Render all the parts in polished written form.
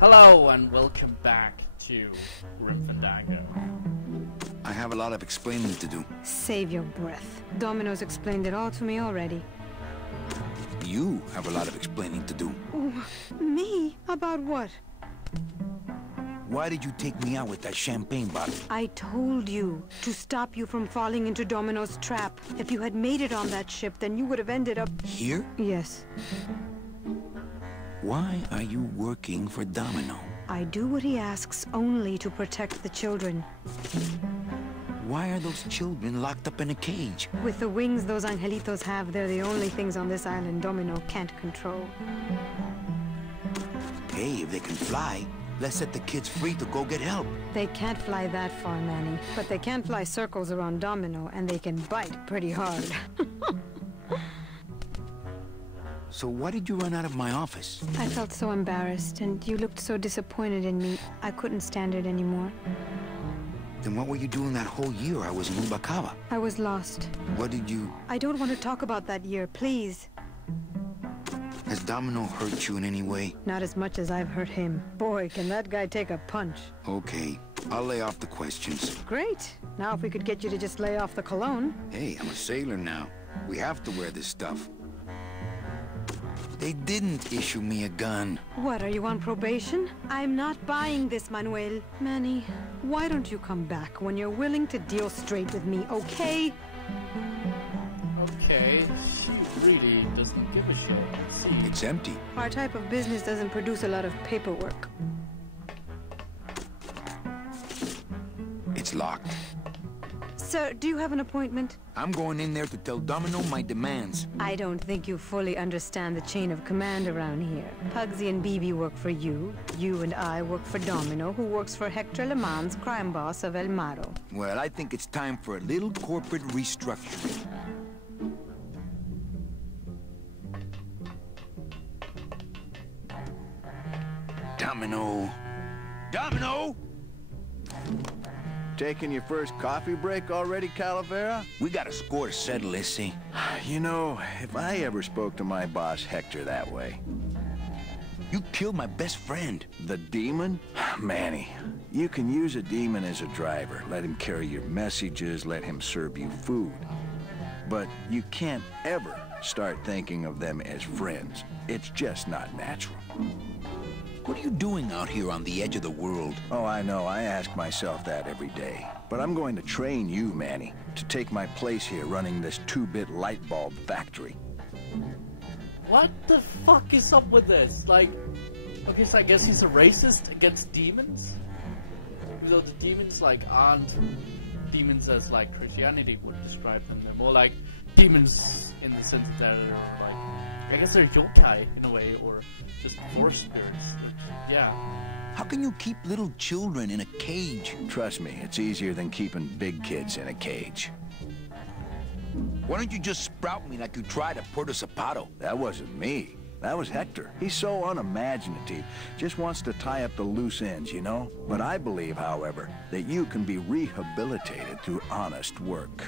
Hello and welcome back to Fandango. I have a lot of explaining to do. Save your breath. Domino's explained it all to me already. You have a lot of explaining to do. Ooh, me? About what? Why did you take me out with that champagne bottle? I told you to stop you from falling into Domino's trap. If you had made it on that ship, then you would have ended up... Here? Yes. Why are you working for Domino? I do what he asks only to protect the children. Why are those children locked up in a cage? With the wings those angelitos have, they're the only things on this island Domino can't control. Hey, if they can fly, let's set the kids free to go get help. They can't fly that far, Manny. But they can fly circles around Domino, and they can bite pretty hard. So why did you run out of my office? I felt so embarrassed, and you looked so disappointed in me. I couldn't stand it anymore. Then what were you doing that whole year I was in Ubacaba? I was lost. What did you... I don't want to talk about that year, please. Has Domino hurt you in any way? Not as much as I've hurt him. Boy, can that guy take a punch. Okay, I'll lay off the questions. Great. Now if we could get you to just lay off the cologne. Hey, I'm a sailor now. We have to wear this stuff. They didn't issue me a gun. What, are you on probation? I'm not buying this, Manuel. Manny, why don't you come back when you're willing to deal straight with me, okay? Okay, she really doesn't give a shit. Let's see. It's empty. Our type of business doesn't produce a lot of paperwork. It's locked. Sir, do you have an appointment? I'm going in there to tell Domino my demands. I don't think you fully understand the chain of command around here. Pugsy and Bibi work for you. You and I work for Domino, who works for Hector Le Mans, crime boss of El Maro. Well, I think it's time for a little corporate restructuring. Domino! Domino! Taking your first coffee break already, Calavera? We got a score to settle, Issy. You know, if I ever spoke to my boss Hector that way... You killed my best friend. The demon? Manny, you can use a demon as a driver. Let him carry your messages, let him serve you food. But you can't ever start thinking of them as friends. It's just not natural. What are you doing out here on the edge of the world? Oh, I know. I ask myself that every day. But I'm going to train you, Manny, to take my place here running this 2-bit light bulb factory. What the fuck is up with this? Like, okay, so I guess he's a racist against demons? Even though the demons, like, aren't demons as, like, Christianity would describe them. They're more like demons in the sense that they're, like, I guess they're yokai, in a way, or just forest spirits. Yeah. How can you keep little children in a cage? Trust me, it's easier than keeping big kids in a cage. Why don't you just sprout me like you tried at Puerto Zapato? That wasn't me. That was Hector. He's so unimaginative. Just wants to tie up the loose ends, you know? But I believe, however, that you can be rehabilitated through honest work.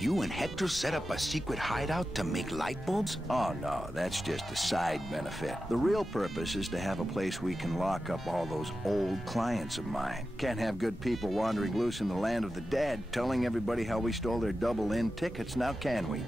You and Hector set up a secret hideout to make light bulbs? Oh, no, that's just a side benefit. The real purpose is to have a place we can lock up all those old clients of mine. Can't have good people wandering loose in the land of the dead, telling everybody how we stole their double-in tickets, now can we?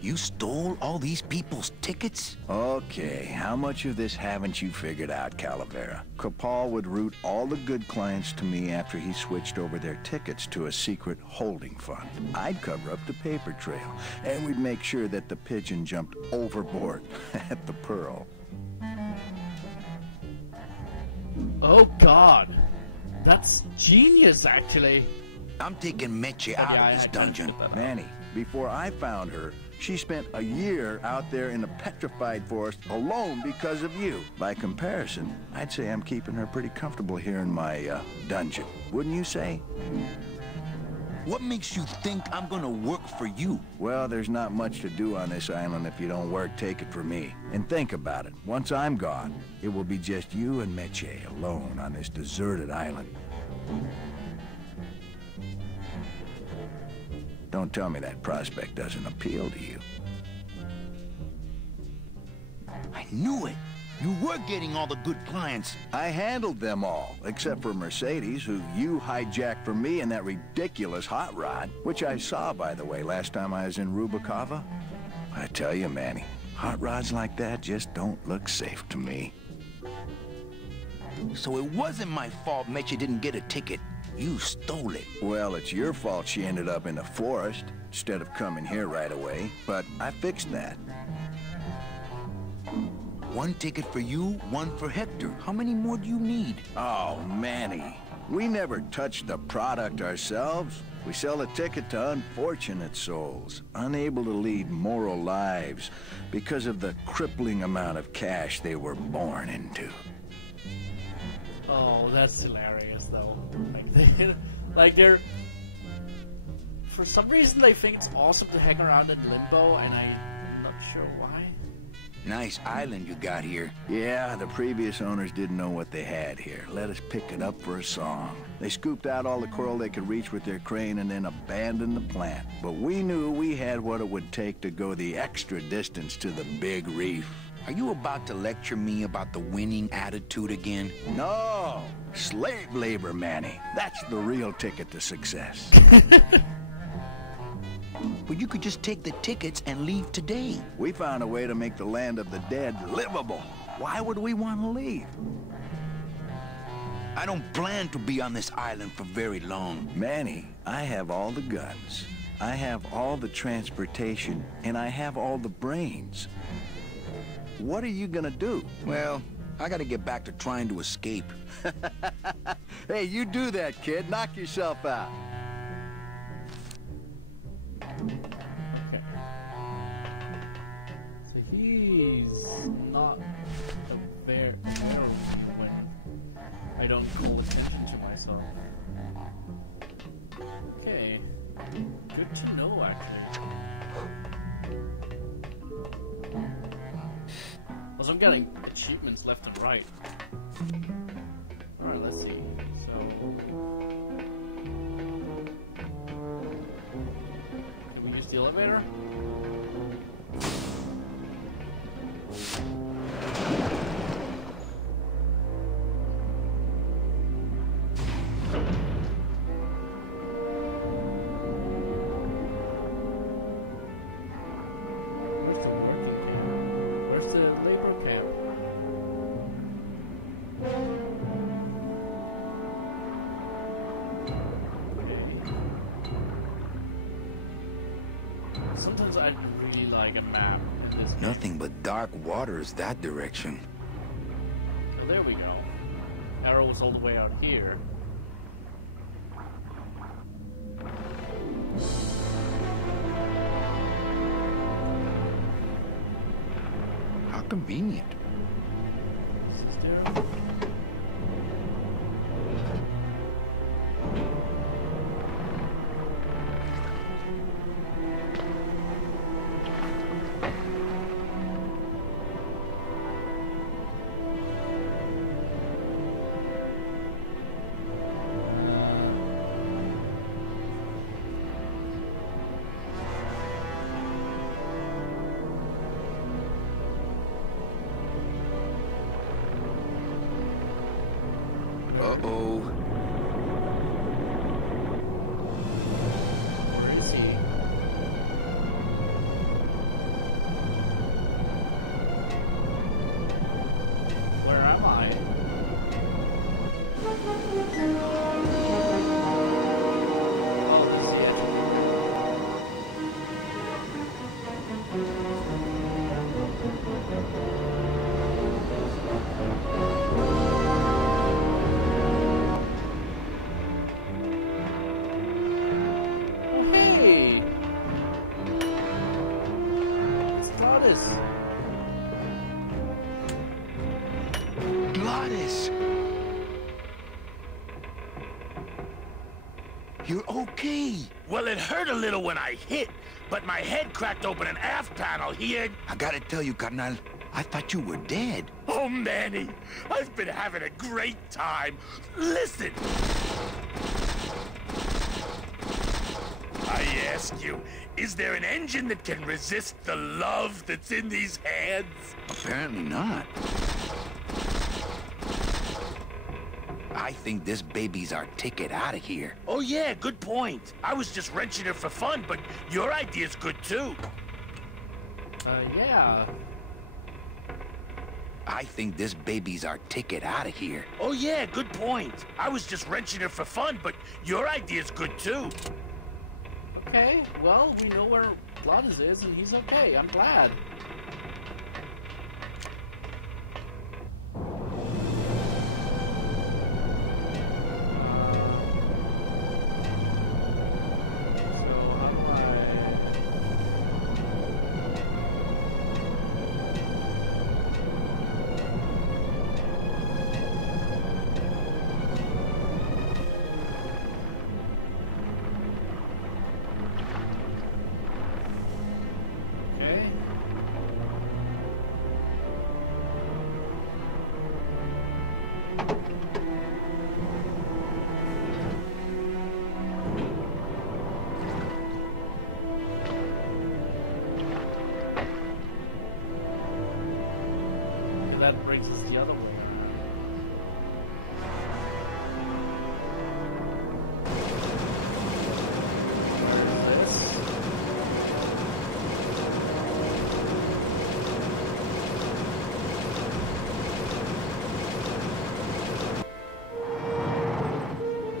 You stole all these people's tickets? Okay, how much of this haven't you figured out, Calavera? Capal would route all the good clients to me after he switched over their tickets to a secret holding fund. I'd cover up the paper trail, and we'd make sure that the pigeon jumped overboard at the Pearl. Oh god. That's genius, actually. I'm taking Meche out of this dungeon. Manny, before I found her, she spent a year out there in the petrified forest alone because of you. By comparison, I'd say I'm keeping her pretty comfortable here in my dungeon. Wouldn't you say? What makes you think I'm gonna work for you? Well, there's not much to do on this island if you don't work, take it from me. And think about it. Once I'm gone, it will be just you and Meche alone on this deserted island. Don't tell me that prospect doesn't appeal to you. I knew it. You were getting all the good clients. I handled them all, except for Mercedes, who you hijacked from me in that ridiculous hot rod, which I saw, by the way, last time I was in Rubikava. I tell you, Manny, hot rods like that just don't look safe to me. So it wasn't my fault Mecha didn't get a ticket. You stole it. Well, it's your fault she ended up in the forest instead of coming here right away, but I fixed that. One ticket for you, one for Hector. How many more do you need? Oh, Manny, we never touch the product ourselves. We sell a ticket to unfortunate souls, unable to lead moral lives because of the crippling amount of cash they were born into. Oh, that's hilarious, though. They're... For some reason, they think it's awesome to hang around in limbo, and I'm not sure why. Nice island you got here. Yeah, the previous owners didn't know what they had here. Let us pick it up for a song. They scooped out all the coral they could reach with their crane and then abandoned the plant. But we knew we had what it would take to go the extra distance to the big reef. Are you about to lecture me about the winning attitude again? No! Slave labor, Manny. That's the real ticket to success. But you could just take the tickets and leave today. We found a way to make the land of the dead livable. Why would we want to leave? I don't plan to be on this island for very long. Manny, I have all the guns. I have all the transportation, and I have all the brains. What are you gonna do? Well, I gotta get back to trying to escape. Hey, you do that, kid. Knock yourself out. Okay. So he's not a very when I don't call attention to myself. Okay. Good to know, actually. Also, I'm getting achievements left and right. Alright, let's see. So... Can we use the elevator? Sometimes I'd really like a map in this game. Nothing but dark waters that direction. So there we go. Arrows all the way out here. How convenient. Is there? Uh-oh. Where is he? Where am I? Oh, this is it. Hey! It's Gladys. Gladys! You're okay. Well, it hurt a little when I hit, but my head cracked open an aft panel here. I gotta tell you, carnal, I thought you were dead. Oh, Manny, I've been having a great time. Listen. I ask you, Is there an engine that can resist the love that's in these hands? Apparently not. I think this baby's our ticket out of here. Oh yeah, good point. I was just wrenching it for fun, but your idea's good too. Yeah. I think this baby's our ticket out of here. Oh yeah, good point. I was just wrenching it for fun, but your idea's good too. Okay, well, we know where Glottis is, and he's okay. I'm glad. That brings us the other one.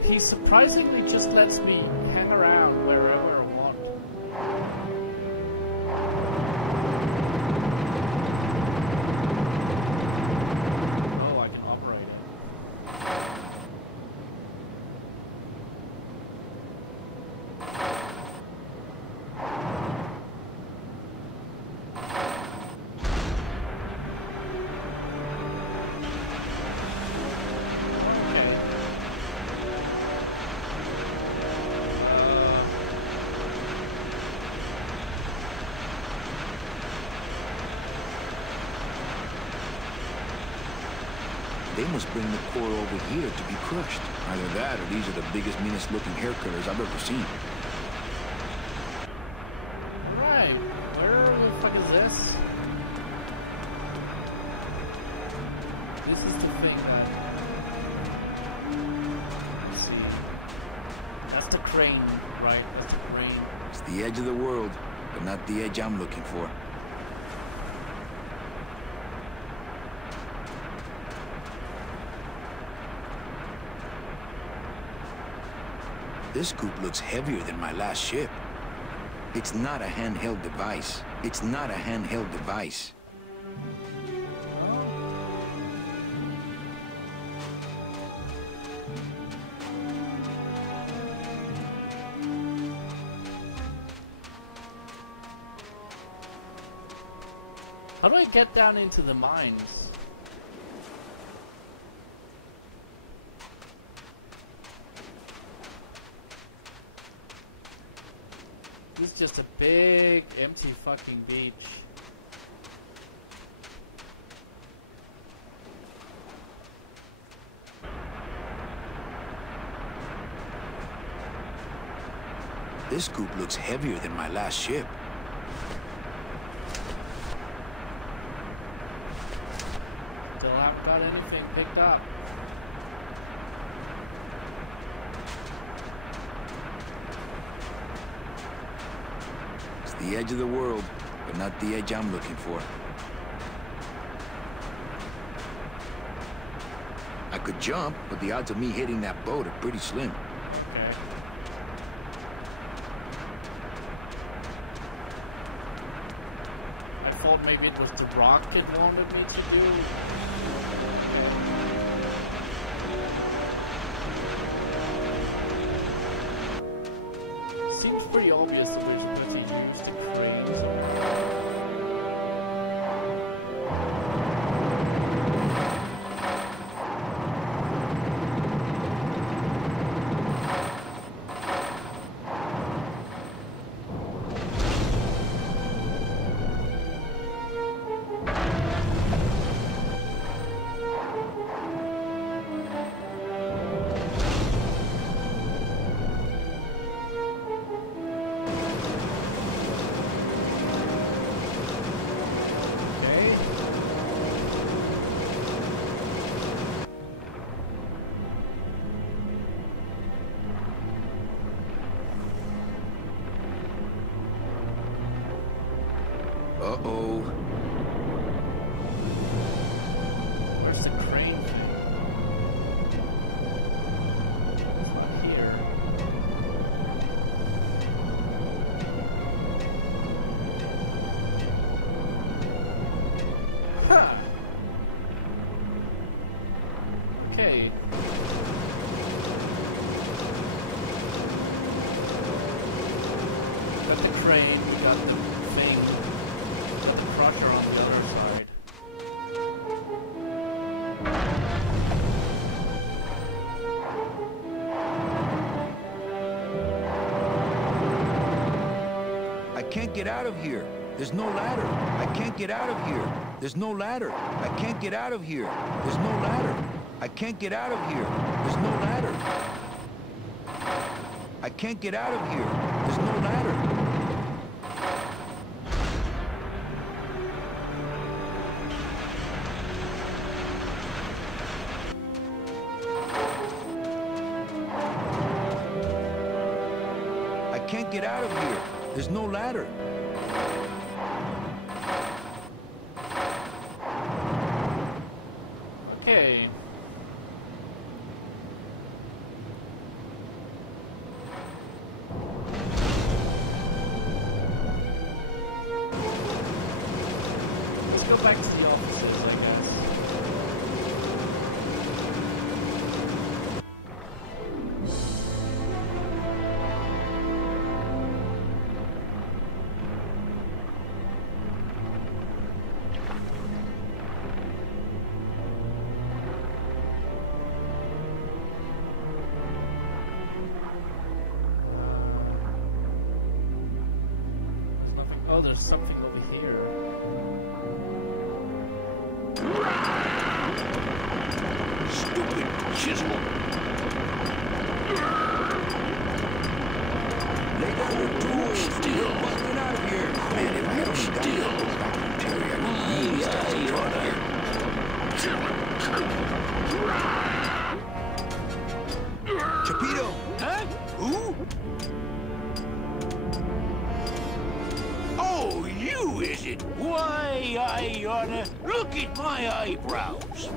He surprisingly just lets me hang around wherever I want. Oh, I can operate it. They must bring the core over here to be crushed. Either that or these are the biggest, meanest looking hair cutters I've ever seen. Right, where the fuck is this? This is the thing that... Let's see. That's the crane, right? That's the crane. It's the edge of the world, but not the edge I'm looking for. This scoop looks heavier than my last ship. It's not a handheld device. It's not a handheld device. How do I get down into the mines? This is just a big, empty fucking beach. This scoop looks heavier than my last ship. Still haven't got anything picked up. The edge of the world, but not the edge I'm looking for. I could jump, but the odds of me hitting that boat are pretty slim. Okay. I thought maybe it was the rock it wanted me to do. Seems pretty obvious that we're supposed to use the cranes. Okay. Got the crane, we got the thing, we got the crusher on the other side. I can't get out of here. There's no ladder. I can't get out of here. There's no ladder. I can't get out of here. There's no ladder. I can't get out of here. There's no ladder. I can't get out of here. There's no ladder. I can't get out of here. There's no ladder. Okay. Let's go back to the offices, I guess. There's nothing. Oh, there's something over here. Stupid chisel. Lay down your tools. Still. We're busting out of here. Man, if I had only gotten that book back from Terry, I could really start some trouble here. Chapito! Huh? Who? Oh, you is it? Why, I oughta look at my eyebrows.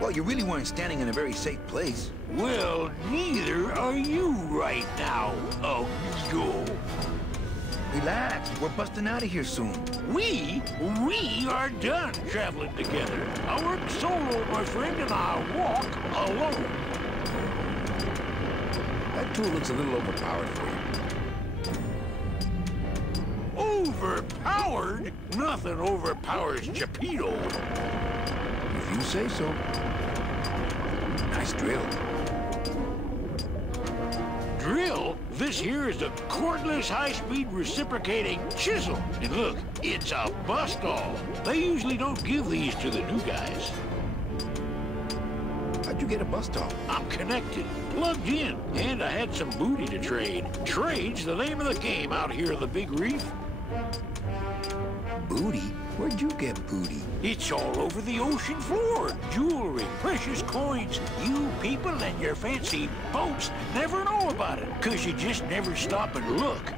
Well, you really weren't standing in a very safe place. Well, neither are you right now, amigo. Relax. We're busting out of here soon. We are done traveling together. I work solo, my friend, and I walk alone. That tool looks a little overpowered for you. Overpowered? Nothing overpowers Geppetto. If you say so. Nice drill. Drill? This here is a cordless, high-speed reciprocating chisel. And look, it's a bust-all. They usually don't give these to the new guys. How'd you get a bust off? I'm connected, plugged in, and I had some booty to trade. Trade's the name of the game out here in the Big Reef. Booty? Where'd you get booty? It's all over the ocean floor. Jewelry, precious coins. You people and your fancy boats never know about it, 'cause you just never stop and look.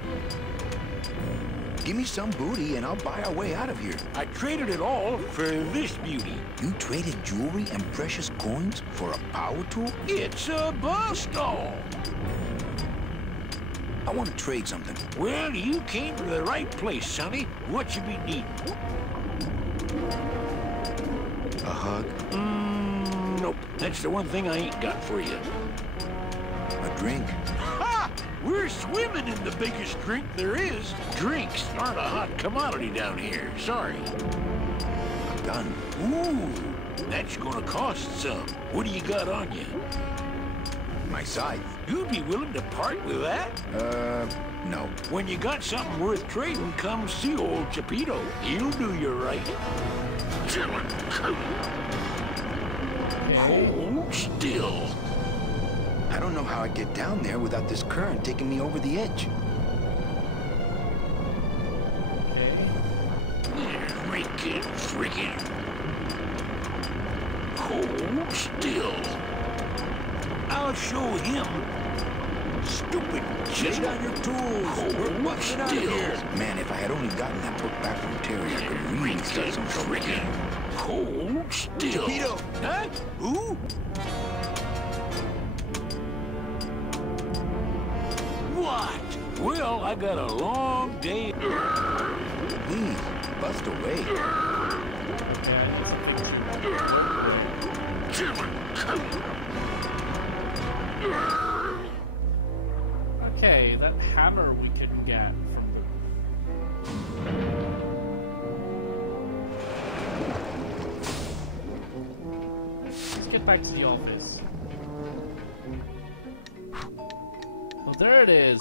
Give me some booty and I'll buy our way out of here. I traded it all for this beauty. You traded jewelry and precious coins for a power tool? It's a bust-all. I want to trade something. Well, you came to the right place, Sonny. What you be needing? A hug? Nope. That's the one thing I ain't got for you. A drink? Ha! We're swimming in the biggest drink there is. Drinks aren't a hot commodity down here. Sorry. I'm done. Ooh, that's gonna cost some. What do you got on you? My scythe? You'd be willing to part with that? No. When you got something worth trading, come see old Geppetto. He'll do you right. Hold still. I don't know how I'd get down there without this current taking me over the edge. Freaking, freaking. Hold still. I'll show him. Stupid chisel. Lay down your tools. We're busting out of still. here. Man, if I had only gotten that book back from Terry, I could really start some trouble again. Hold still. Geppetto! Huh? Who? What? Well, I got a long day. Please, bust away. hammer we couldn't get from the... Let's get back to the office. Oh, there it is.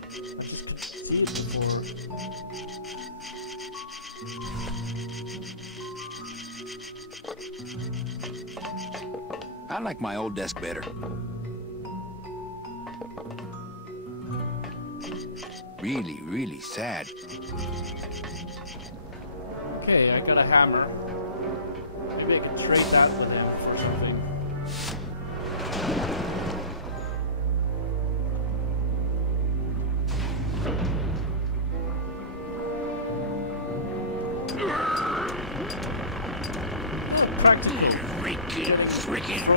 I just couldn't see it before. I like my old desk better. Really, really sad. Okay, I got a hammer. Maybe I can trade that with him for something. Freaking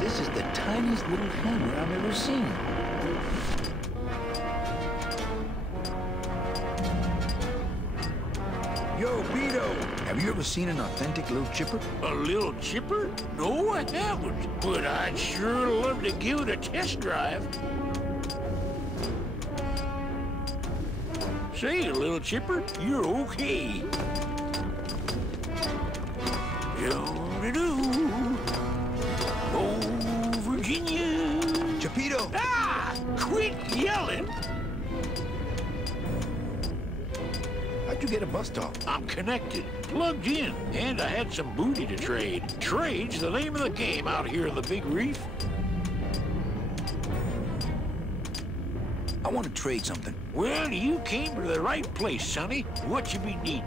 This is the tiniest little hammer I've ever seen. Yo, Beto! Have you ever seen an authentic little chipper? A little chipper? No, I haven't. But I'd sure love to give it a test drive. Say, little chipper, you're okay. Do-do-do. Oh, Virginia. Chapito! Ah! Quit yelling! How'd you get a bus stop? I'm connected, plugged in, and I had some booty to trade. Trade's the name of the game out here in the Big Reef. I want to trade something. Well, you came to the right place, Sonny. What you be needing?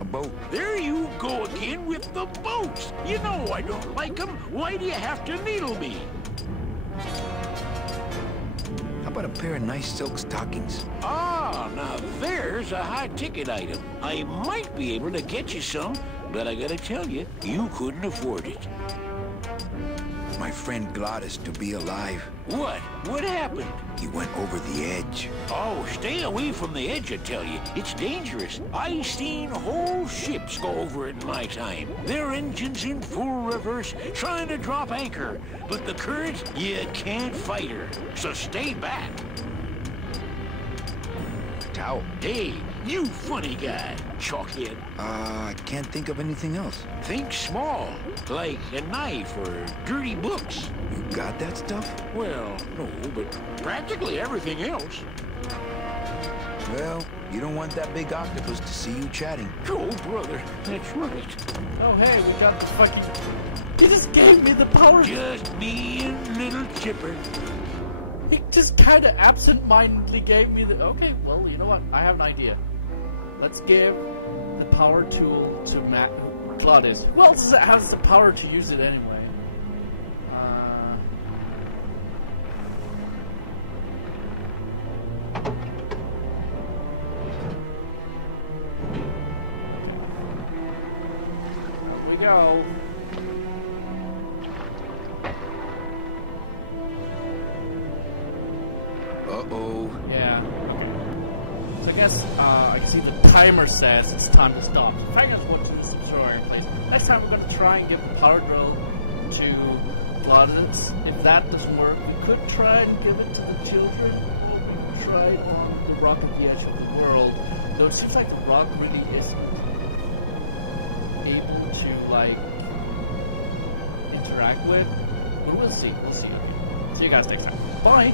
A boat. There you go again with the boats. You know I don't like them. Why do you have to needle me? How about a pair of nice silk stockings? Ah, now there's a high-ticket item. I might be able to get you some, but I gotta tell you, you couldn't afford it. My friend Gladys to be alive. What? What happened? He went over the edge. Oh, stay away from the edge, I tell you. It's dangerous. I seen whole ships go over it in my time. Their engines in full reverse, trying to drop anchor. But the current, you can't fight her. So stay back. Towel. Hey, you funny guy, chalkhead. I can't think of anything else. Think small, like a knife or dirty books. You got that stuff? Well, no, but practically everything else. Well, you don't want that big octopus to see you chatting. Oh, brother, that's right. Oh, hey, we got the fucking... He just gave me the power... Just me and little Chipper. He just kind of absent-mindedly gave me the... Okay, well, you know what? I have an idea. Let's give the power tool to Claudius. Who else has the power to use it anyway? Here we go. Uh-oh. Yeah, okay. So I guess, I can see the timer says it's time to stop. So Frank has what to do some in place. Next time we're going to try and give the power drill to Claudius. If that doesn't work, we could try and give it to the children, or we could try it on the rock at the edge of the world. Though it seems like the rock really isn't able to, like, interact with. But we'll see, Okay. See you guys next time. Bye!